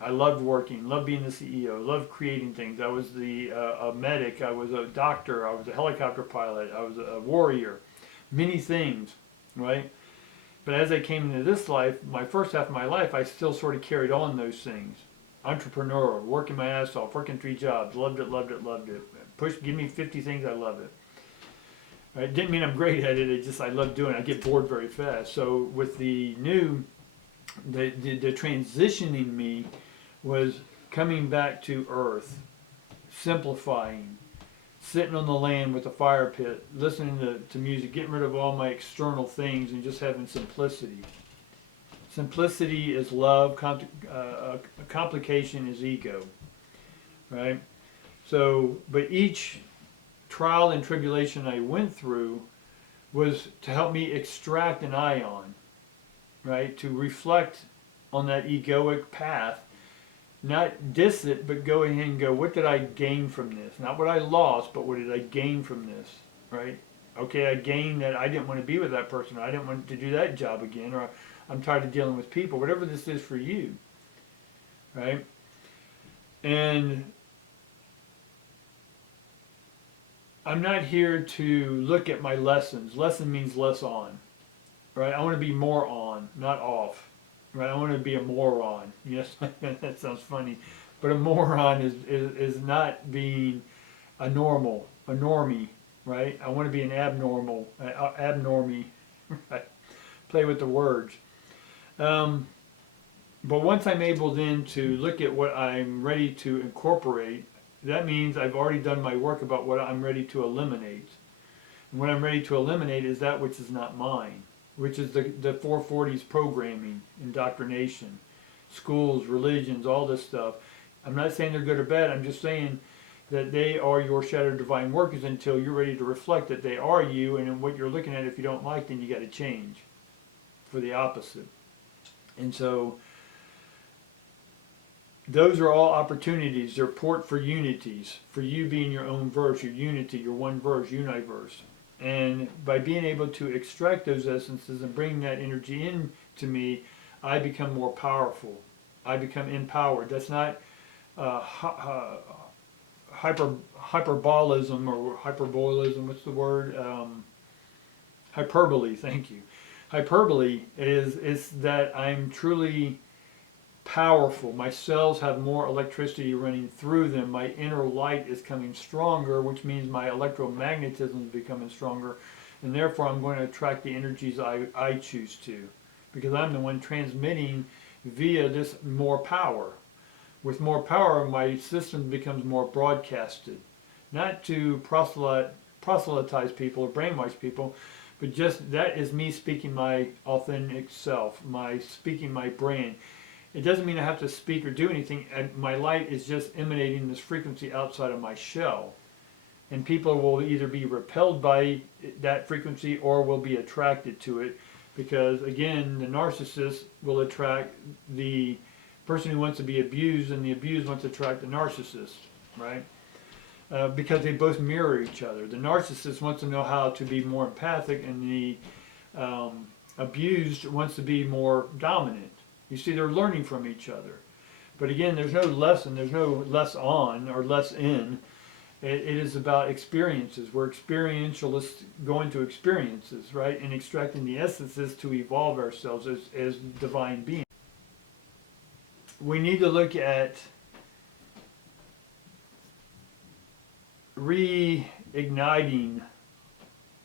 I loved working, loved being the CEO, loved creating things. I was a medic, I was a doctor, I was a helicopter pilot, I was a warrior, many things, right? But as I came into this life, my first half of my life, I still sort of carried on those things. Entrepreneur, working my ass off, working 3 jobs, loved it, loved it, loved it. Give me 50 things, I love it. Right? Didn't mean I'm great at it, I love doing it. I get bored very fast. So with the transitioning me was coming back to earth, simplifying, sitting on the land with a fire pit, listening to music, getting rid of all my external things and just having simplicity. Simplicity is love, complication is ego, right? So, but each trial and tribulation I went through was to help me extract an ion, right? To reflect on that egoic path, not diss it, but go ahead and go, what did I gain from this? Not what I lost, but what did I gain from this, right? Okay, I gained that I didn't want to be with that person, or I didn't want to do that job again, or I'm tired of dealing with people, whatever this is for you, right? And I'm not here to look at my lessons. Lesson means less on, right? I want to be more on, not off. Right, I want to be a moron. Yes, that sounds funny, but a moron is not being a normie, right? I want to be an abnormie, right? Play with the words. But once I'm able then to look at what I'm ready to incorporate, that means I've already done my work about what I'm ready to eliminate. And what I'm ready to eliminate is that which is not mine, which is the 440s programming, indoctrination, schools, religions, all this stuff. I'm not saying they're good or bad, I'm just saying that they are your shattered divine workers until you're ready to reflect that they are you, and in what you're looking at, if you don't like, then you got to change for the opposite. And so those are all opportunities. They're port for unities, for you being your own verse, your unity, your one verse, universe. And by being able to extract those essences and bring that energy into me, I become more powerful. I become empowered. That's not hyperbolism or hyperbolism. What's the word? Hyperbole. Thank you. Hyperbole is that I'm truly powerful. My cells have more electricity running through them. My inner light is coming stronger, which means my electromagnetism is becoming stronger, and therefore I'm going to attract the energies I choose to, because I'm the one transmitting via this more power. With more power, my system becomes more broadcasted, not to proselytize people or brainwash people, but just that is me speaking my authentic self, speaking my brand. It doesn't mean I have to speak or do anything. My light is just emanating this frequency outside of my shell. And people will either be repelled by that frequency or will be attracted to it. Because, again, the narcissist will attract the person who wants to be abused, and the abused wants to attract the narcissist, right? Because they both mirror each other. The narcissist wants to know how to be more empathic, and the abused wants to be more dominant. You see, they're learning from each other. But again, there's no lesson, there's no less on or less in. It is about experiences. We're experientialists going to experiences, right? And extracting the essences to evolve ourselves as divine beings. We need to look at reigniting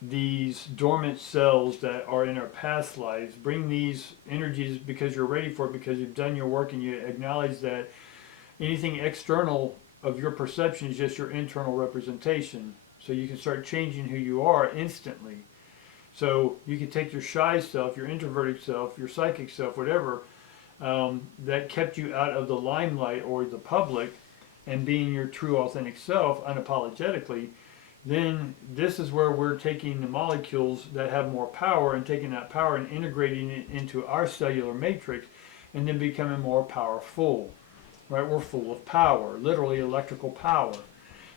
these dormant cells that are in our past lives. Bring these energies because you're ready for it, because you've done your work and you acknowledge that anything external of your perception is just your internal representation. So you can start changing who you are instantly. So you can take your shy self, your introverted self, your psychic self, whatever, that kept you out of the limelight or the public, and being your true authentic self unapologetically. Then this is where we're taking the molecules that have more power and taking that power and integrating it into our cellular matrix, and then becoming more powerful, right? We're full of power, literally electrical power.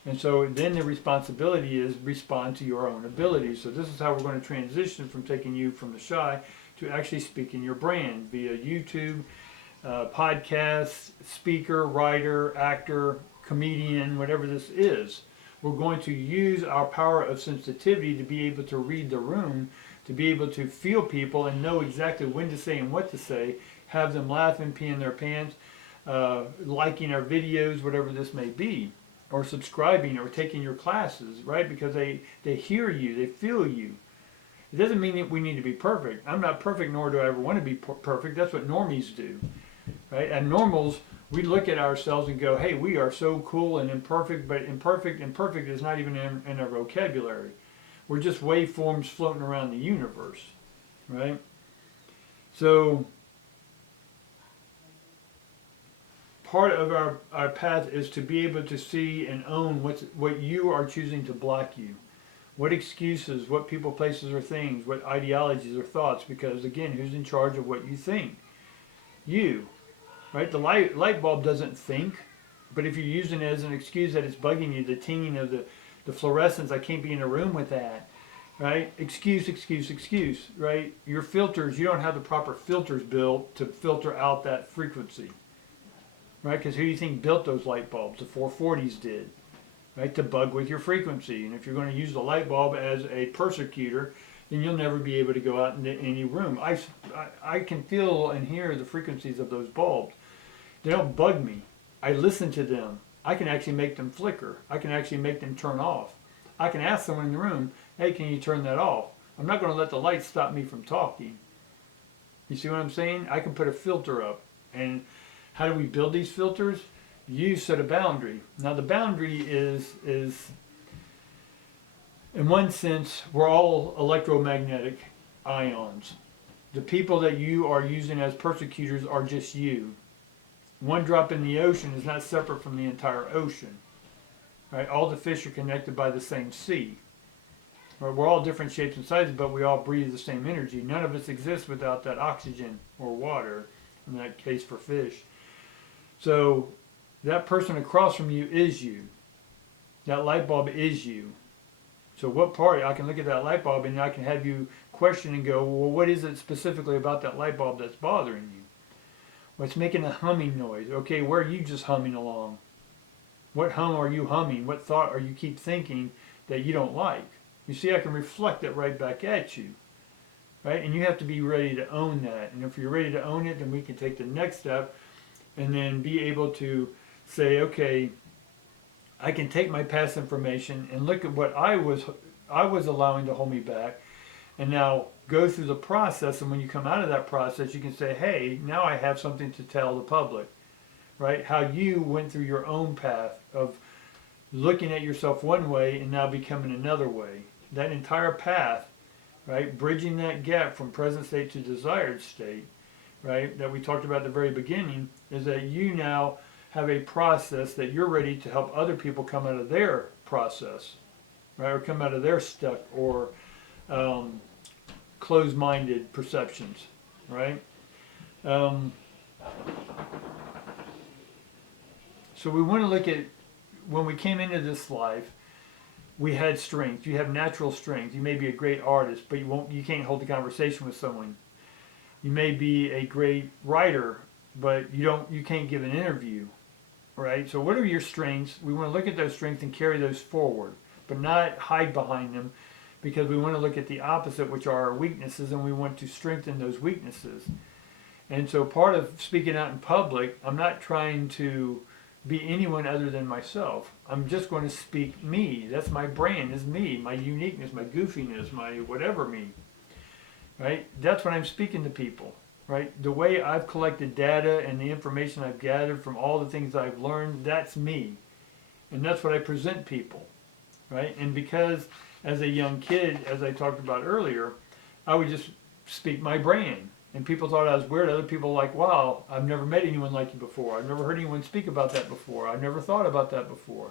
And so then the responsibility is respond to your own abilities. So this is how we're going to transition from taking you from the shy to actually speaking your brand via YouTube, podcast, speaker, writer, actor, comedian, whatever this is. we're going to use our power of sensitivity to be able to read the room, to be able to feel people and know exactly when to say and what to say, have them laughing, peeing their pants, liking our videos, whatever this may be, or subscribing or taking your classes, right? Because they hear you, they feel you. It doesn't mean that we need to be perfect. I'm not perfect, nor do I ever want to be perfect. That's what normies do, right? And normals, we look at ourselves and go, hey, we are so cool and imperfect, but imperfect is not even in our vocabulary. We're just waveforms floating around the universe, right? So part of our path is to be able to see and own what you are choosing to block you. What excuses, what people, places, or things, what ideologies or thoughts, because again, who's in charge of what you think? You, right? The light bulb doesn't think, but if you're using it as an excuse that it's bugging you, the tinging of the fluorescence, I can't be in a room with that, right? Excuse, right? Your filters, you don't have the proper filters built to filter out that frequency, right? Because who do you think built those light bulbs? The 440s did. Right, to bug with your frequency. And if you're going to use the light bulb as a persecutor, then you'll never be able to go out into any room. I can feel and hear the frequencies of those bulbs. They don't bug me. I listen to them. I can actually make them flicker. I can actually make them turn off. I can ask someone in the room, hey, can you turn that off? I'm not going to let the light stop me from talking. You see what I'm saying? I can put a filter up. And how do we build these filters? You set a boundary. Now the boundary is in one sense, we're all electromagnetic ions. The people that you are using as persecutors are just you. One drop in the ocean is not separate from the entire ocean. Right? All the fish are connected by the same sea. Right? We're all different shapes and sizes, but we all breathe the same energy. None of us exists without that oxygen or water, in that case for fish. So that person across from you is you. That light bulb is you. So what part, I can look at that light bulb and I can have you question and go, well, what is it specifically about that light bulb that's bothering you? Well, it's making a humming noise. Okay, where are you just humming along? What hum are you humming? What thought are you keep thinking that you don't like? You see, I can reflect it right back at you. Right? And you have to be ready to own that. And if you're ready to own it, then we can take the next step and then be able to say, okay, I can take my past information and look at what I was allowing to hold me back, and now go through the process. And when you come out of that process, you can say, hey, now I have something to tell the public, right? How you went through your own path of looking at yourself one way and now becoming another way. That entire path, right? Bridging that gap from present state to desired state, right? That we talked about at the very beginning, is that you now have a process that you're ready to help other people come out of their process, right? Or come out of their stuck or closed-minded perceptions, right? So we want to look at, when we came into this life, we had strength. You have natural strength. You may be a great artist, but you can't hold a conversation with someone. You may be a great writer, but you can't give an interview. Right? So what are your strengths? We want to look at those strengths and carry those forward, but not hide behind them, because we want to look at the opposite, which are our weaknesses, and we want to strengthen those weaknesses. And so part of speaking out in public, I'm not trying to be anyone other than myself. I'm just going to speak me. That's my brand, is me, my uniqueness, my goofiness, my whatever me. Right? That's when I'm speaking to people. Right? The way I've collected data and the information I've gathered from all the things I've learned, that's me. And that's what I present people. Right? And because as a young kid, as I talked about earlier, I would just speak my brand. And people thought I was weird. Other people were like, wow, I've never met anyone like you before. I've never heard anyone speak about that before. I've never thought about that before.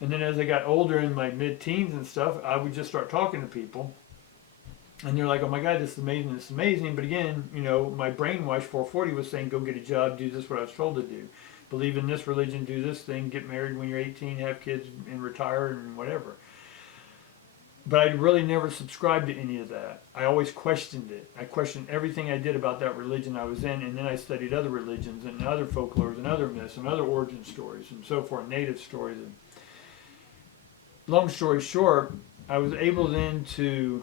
And then as I got older in my mid-teens and stuff, I would just start talking to people. And they're like, oh my God, this is amazing. But again, my brainwash 440 was saying, go get a job, do this, what I was told to do. Believe in this religion, do this thing, get married when you're 18, have kids, and retire, and whatever. But I really never subscribed to any of that. I always questioned it. I questioned everything I did about that religion I was in, and then I studied other religions and other folklores and other myths and other origin stories and so forth, native stories. long story short, I was able then to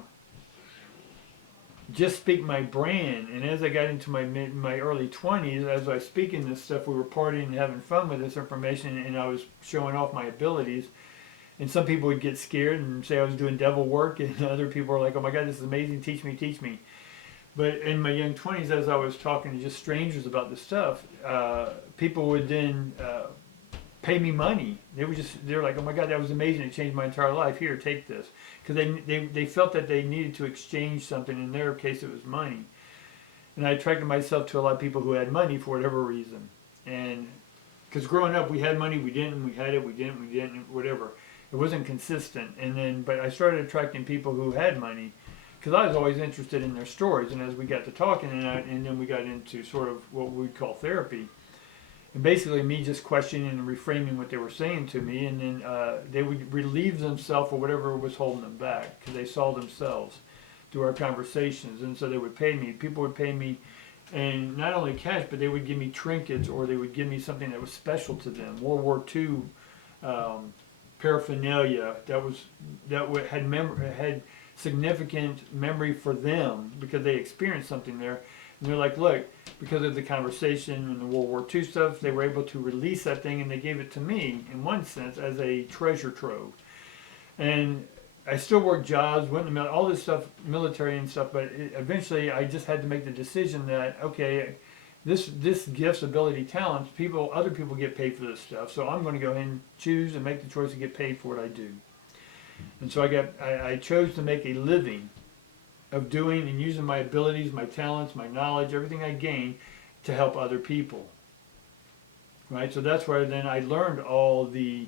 just speak my brand. And as I got into my early 20s, as I was speaking this stuff, we were partying and having fun with this information, and I was showing off my abilities. And some people would get scared and say I was doing devil work, and other people were like, oh my God, this is amazing, teach me, teach me. But in my young 20s, as I was talking to just strangers about this stuff, people would then pay me money. They're like, oh my God, that was amazing, it changed my entire life, here, take this. Because they felt that they needed to exchange something. In their case, it was money. And I attracted myself to a lot of people who had money for whatever reason. And because growing up, we had money, we didn't, we had it, we didn't, whatever. It wasn't consistent. But I started attracting people who had money because I was always interested in their stories. And as we got to talking, and then we got into sort of what we call therapy. And basically me just questioning and reframing what they were saying to me, and then they would relieve themselves of whatever was holding them back because they saw themselves through our conversations. And so they would pay me. People would pay me, and not only cash, but they would give me trinkets, or they would give me something that was special to them. World War II paraphernalia that had significant memory for them because they experienced something there. And they're like, look, because of the conversation and the World War II stuff, they were able to release that thing, and they gave it to me, in one sense, as a treasure trove. And I still worked jobs, went in the all this stuff, military and stuff, but eventually I just had to make the decision that, okay, this gifts, ability, talents, other people get paid for this stuff, so I'm going to go ahead and choose and make the choice to get paid for what I do. And so I chose to make a living of doing and using my abilities, my talents, my knowledge, everything I gained to help other people. Right? So that's where then I learned all the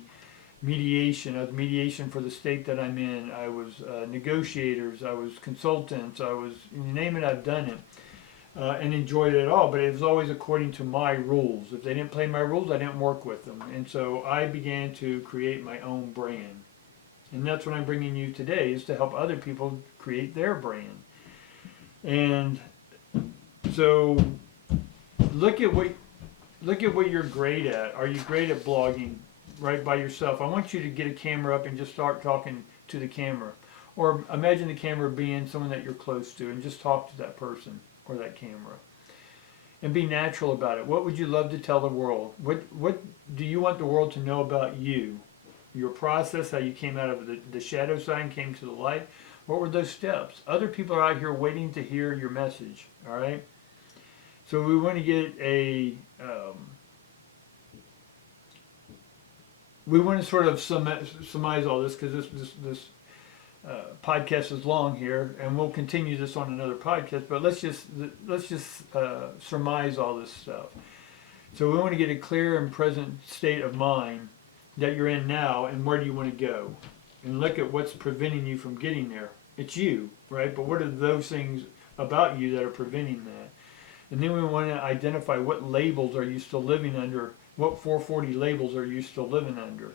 mediation for the state that I'm in. I was negotiators, I was consultants, I was, you name it, I've done it. And enjoyed it all, but it was always according to my rules. If they didn't play my rules, I didn't work with them. And so I began to create my own brand. And that's what I'm bringing you today, is to help other people create their brand. And so look at what you're great at. Are you great at blogging right by yourself? I want you to get a camera up and just start talking to the camera. Or imagine the camera being someone that you're close to, and just talk to that person or that camera. And be natural about it. What would you love to tell the world? What do you want the world to know about you? Your process, how you came out of the shadow side and came to the light. What were those steps? Other people are out here waiting to hear your message, all right? So we want to get we want to sort of surmise all this, because this podcast is long here, and we'll continue this on another podcast, but let's just surmise all this stuff. So we want to get a clear and present state of mind that you're in now, and where do you want to go, and look at what's preventing you from getting there. It's you, right? But what are those things about you that are preventing that? And then we want to identify what labels are you still living under, what 440 labels are you still living under,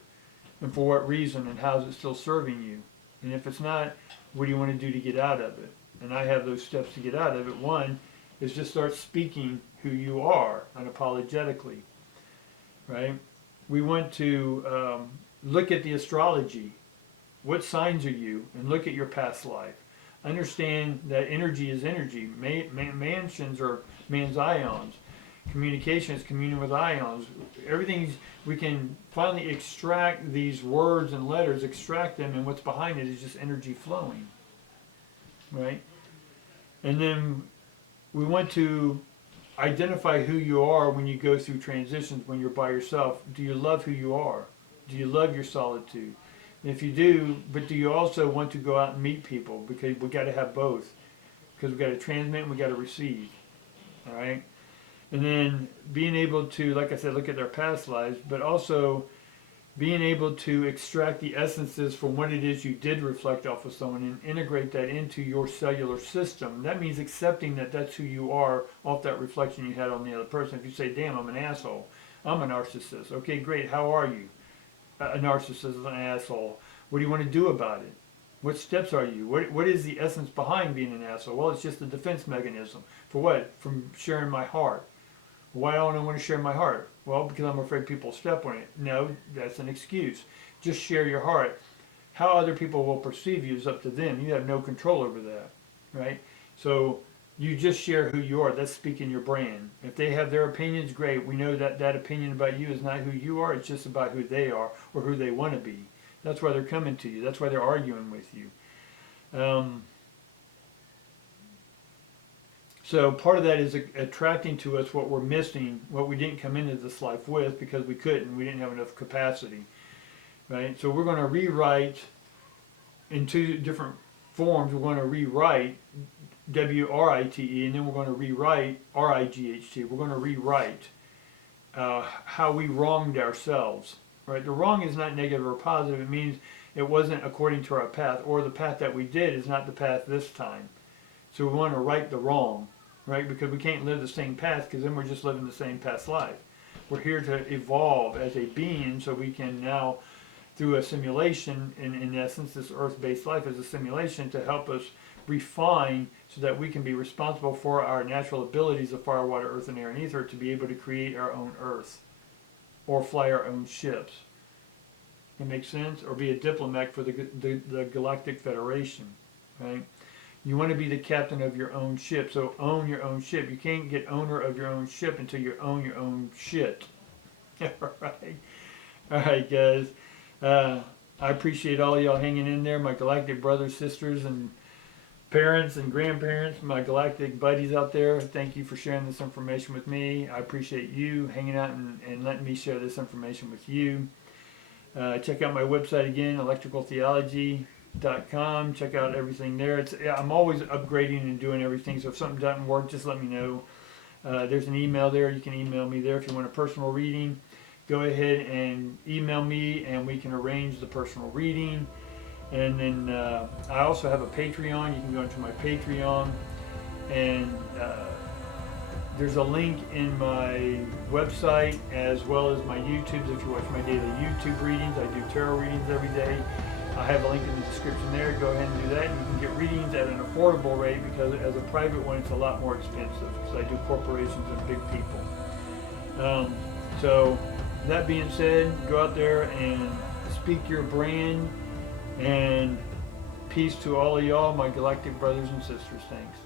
and for what reason, and how is it still serving you? And if it's not, what do you want to do to get out of it? And I have those steps to get out of it. One is just start speaking who you are unapologetically, right? We want to look at the astrology. What signs are you? And look at your past life. Understand that energy is energy. Mansions are man's ions. Communication is communion with ions. We can finally extract these words and letters, extract them, and what's behind it is just energy flowing, right? And then we want to identify who you are when you go through transitions, when you're by yourself. Do you love who you are? Do you love your solitude? And if you do, but do you also want to go out and meet people? Because we got to have both. Because we got to transmit and we got to receive, all right? And then being able to, like I said, look at their past lives, but also being able to extract the essences from what it is you did reflect off of someone and integrate that into your cellular system. That means accepting that that's who you are off that reflection you had on the other person. If you say, damn, I'm an asshole, I'm a narcissist. Okay, great, how are you? A narcissist is an asshole. What do you want to do about it? What steps are you? What is the essence behind being an asshole? Well, it's just a defense mechanism. For what? From sharing my heart. Why don't I want to share my heart? Well, because I'm afraid people step on it. No, that's an excuse. Just share your heart. How other people will perceive you is up to them. You have no control over that, right? So you just share who you are. That's speaking your brand. If they have their opinions, great. We know that that opinion about you is not who you are. It's just about who they are or who they want to be. That's why they're coming to you. That's why they're arguing with you. So part of that is attracting to us what we're missing, what we didn't come into this life with because we couldn't. We didn't have enough capacity, right? So we're going to rewrite in two different forms. We're going to rewrite W-R-I-T-E, and then we're going to rewrite R-I-G-H-T. We're going to rewrite how we wronged ourselves, right? The wrong is not negative or positive. It means it wasn't according to our path, or the path that we did is not the path this time. So we want to right the wrong, right? Because we can't live the same path, because then we're just living the same past life. We're here to evolve as a being, so we can now, through a simulation, in essence, this earth-based life is a simulation to help us refine so that we can be responsible for our natural abilities of fire, water, earth, and air, and ether to be able to create our own earth or fly our own ships. That makes sense? Or be a diplomat for the Galactic Federation, right? You want to be the captain of your own ship, so own your own ship. You can't get owner of your own ship until you own your own shit. Alright? Alright, guys. I appreciate all y'all hanging in there, my galactic brothers, sisters, and parents and grandparents, my galactic buddies out there. Thank you for sharing this information with me. I appreciate you hanging out and letting me share this information with you. Check out my website again, electricaltheology.com. Check out everything there. I'm always upgrading and doing everything, so if something doesn't work, just let me know. There's an email there. You can email me there if you want a personal reading. Go ahead and email me, and we can arrange the personal reading. And then I also have a Patreon. You can go into my Patreon, and there's a link in my website as well as my YouTube. If you watch my daily YouTube readings, I do tarot readings every day. I have a link in the description there. Go ahead and do that. You can get readings at an affordable rate, because as a private one, it's a lot more expensive, because I do corporations and big people. So that being said, go out there and speak your brand, and peace to all of y'all, my galactic brothers and sisters. Thanks.